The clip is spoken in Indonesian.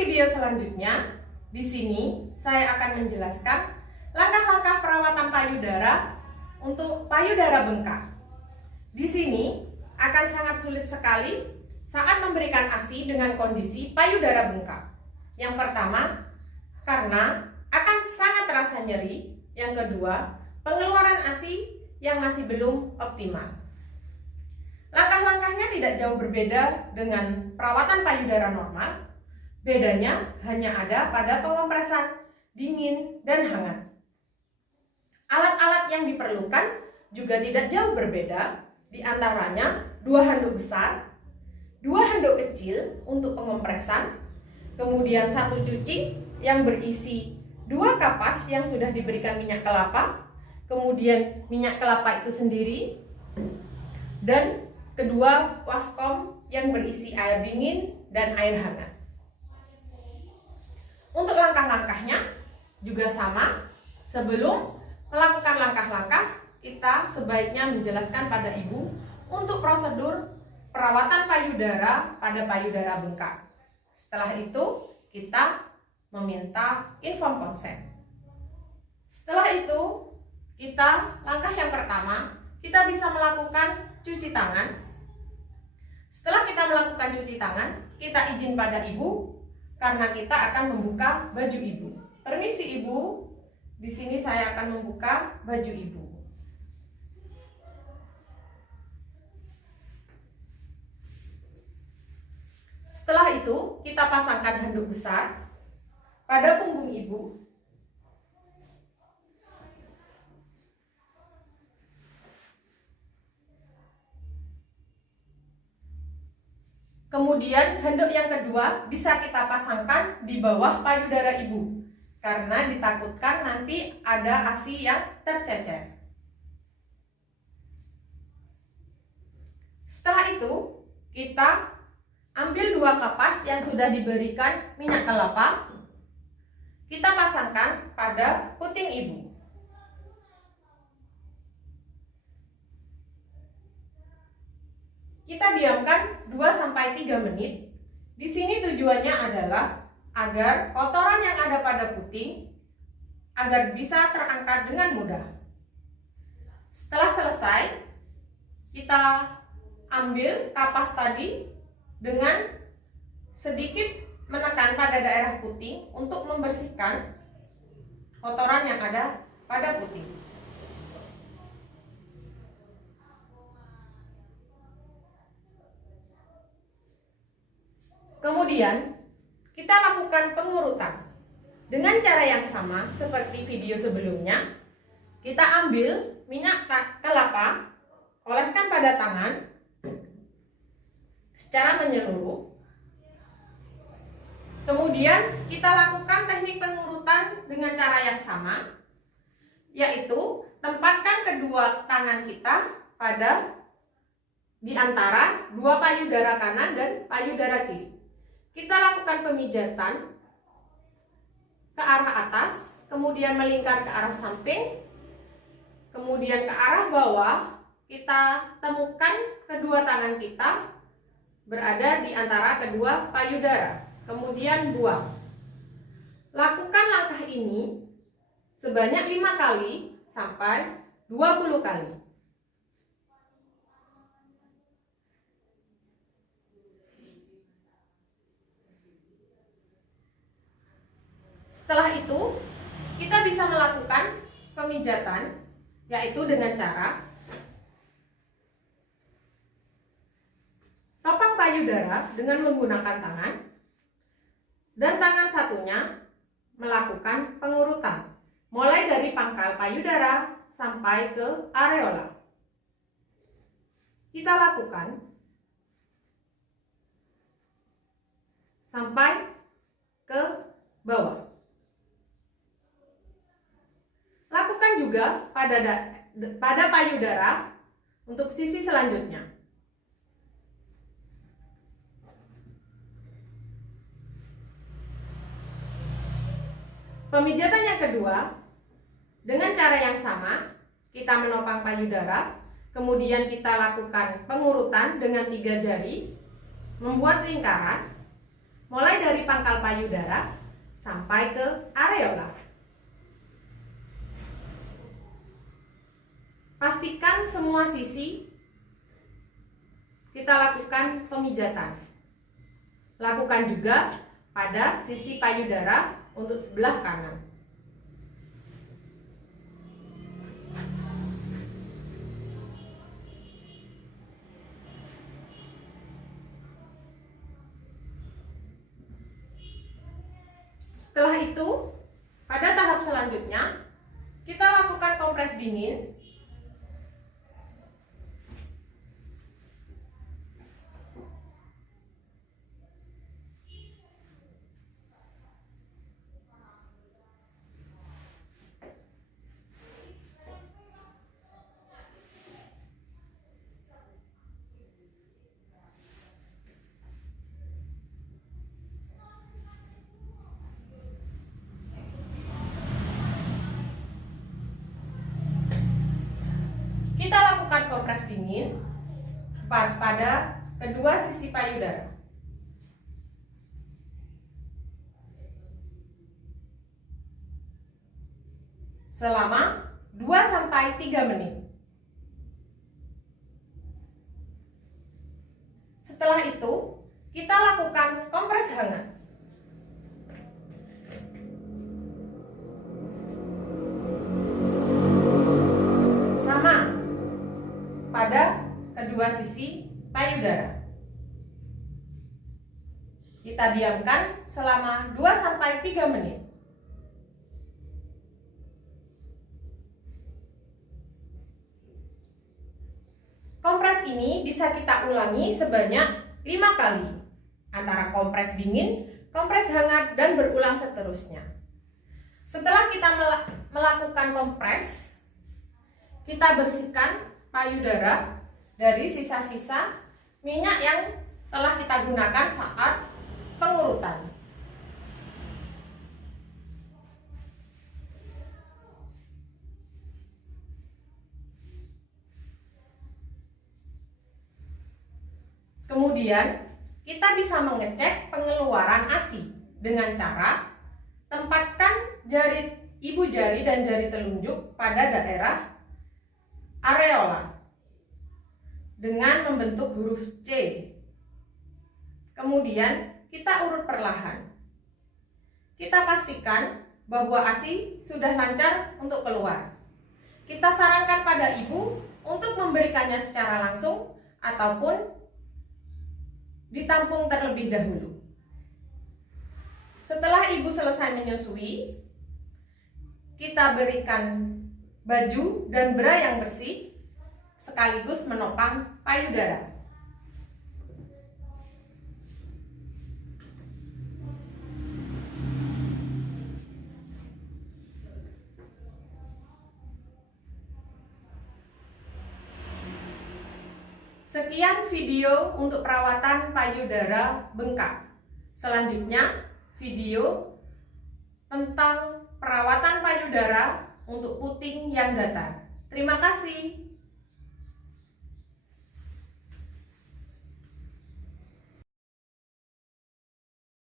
video selanjutnya, di sini saya akan menjelaskan langkah-langkah perawatan payudara untuk payudara bengkak. Di sini akan sangat sulit sekali saat memberikan ASI dengan kondisi payudara bengkak. Yang pertama, karena akan sangat terasa nyeri. Yang kedua, pengeluaran ASI yang masih belum optimal. Langkah-langkahnya tidak jauh berbeda dengan perawatan payudara normal. Bedanya hanya ada pada pengompresan dingin dan hangat. Alat-alat yang diperlukan juga tidak jauh berbeda, di antaranya 2 handuk besar, 2 handuk kecil untuk pengompresan, kemudian 1 cucing yang berisi 2 kapas yang sudah diberikan minyak kelapa, kemudian minyak kelapa itu sendiri, dan kedua waskom yang berisi air dingin dan air hangat. Untuk langkah-langkahnya juga sama. Sebelum melakukan langkah-langkah, kita sebaiknya menjelaskan pada ibu untuk prosedur perawatan payudara pada payudara bengkak. Setelah itu, kita meminta inform konsen. Setelah itu, langkah yang pertama, kita bisa melakukan cuci tangan. Setelah kita melakukan cuci tangan, kita izin pada ibu karena kita akan membuka baju ibu. Permisi ibu, di sini saya akan membuka baju ibu. Setelah itu, kita pasangkan handuk besar pada punggung ibu. Kemudian handuk yang kedua bisa kita pasangkan di bawah payudara ibu, karena ditakutkan nanti ada ASI yang tercecer. Setelah itu, kita ambil 2 kapas yang sudah diberikan minyak kelapa, kita pasangkan pada puting ibu. Kita diamkan 2-3 menit. Di sini tujuannya adalah agar kotoran yang ada pada puting agar bisa terangkat dengan mudah. Setelah selesai, kita ambil kapas tadi dengan sedikit menekan pada daerah puting untuk membersihkan kotoran yang ada pada puting. Kemudian kita lakukan pengurutan dengan cara yang sama seperti video sebelumnya. Kita ambil minyak kelapa, oleskan pada tangan secara menyeluruh. Kemudian kita lakukan teknik pengurutan dengan cara yang sama, yaitu tempatkan kedua tangan kita di antara 2 payudara kanan dan payudara kiri. Kita lakukan pemijatan ke arah atas, kemudian melingkar ke arah samping, kemudian ke arah bawah. Kita temukan kedua tangan kita berada di antara kedua payudara, kemudian buang. Lakukan langkah ini sebanyak 5 kali sampai 20 kali. Setelah itu, kita bisa melakukan pemijatan, yaitu dengan cara topang payudara dengan menggunakan tangan, dan tangan satunya melakukan pengurutan, mulai dari pangkal payudara sampai ke areola. Kita lakukan sampai ke bawah. Lakukan juga pada payudara untuk sisi selanjutnya. Pemijatan yang kedua, dengan cara yang sama, kita menopang payudara, kemudian kita lakukan pengurutan dengan 3 jari, membuat lingkaran, mulai dari pangkal payudara sampai ke areola. Pastikan semua sisi kita lakukan pemijatan. Lakukan juga pada sisi payudara untuk sebelah kanan. Setelah itu, pada tahap selanjutnya, kita lakukan kompres dingin. Kita lakukan kompres dingin pada kedua sisi payudara. Selama 2-3 menit. Setelah itu, kita lakukan kompres hangat. Sama pada kedua sisi payudara. Kita diamkan selama 2-3 menit. Kompres ini bisa kita ulangi sebanyak 5 kali, antara kompres dingin, kompres hangat, dan berulang seterusnya. Setelah kita melakukan kompres, kita bersihkan payudara dari sisa-sisa minyak yang telah kita gunakan saat pengurutan. Kemudian, kita bisa mengecek pengeluaran ASI dengan cara tempatkan jari ibu jari dan jari telunjuk pada daerah areola dengan membentuk huruf C. Kemudian, kita urut perlahan. Kita pastikan bahwa ASI sudah lancar untuk keluar. Kita sarankan pada ibu untuk memberikannya secara langsung ataupun ditampung terlebih dahulu. Setelah ibu selesai menyusui, kita berikan baju dan bra yang bersih sekaligus menopang payudara. Sekian video untuk perawatan payudara bengkak. Selanjutnya, video tentang perawatan payudara untuk puting yang datar. Terima kasih.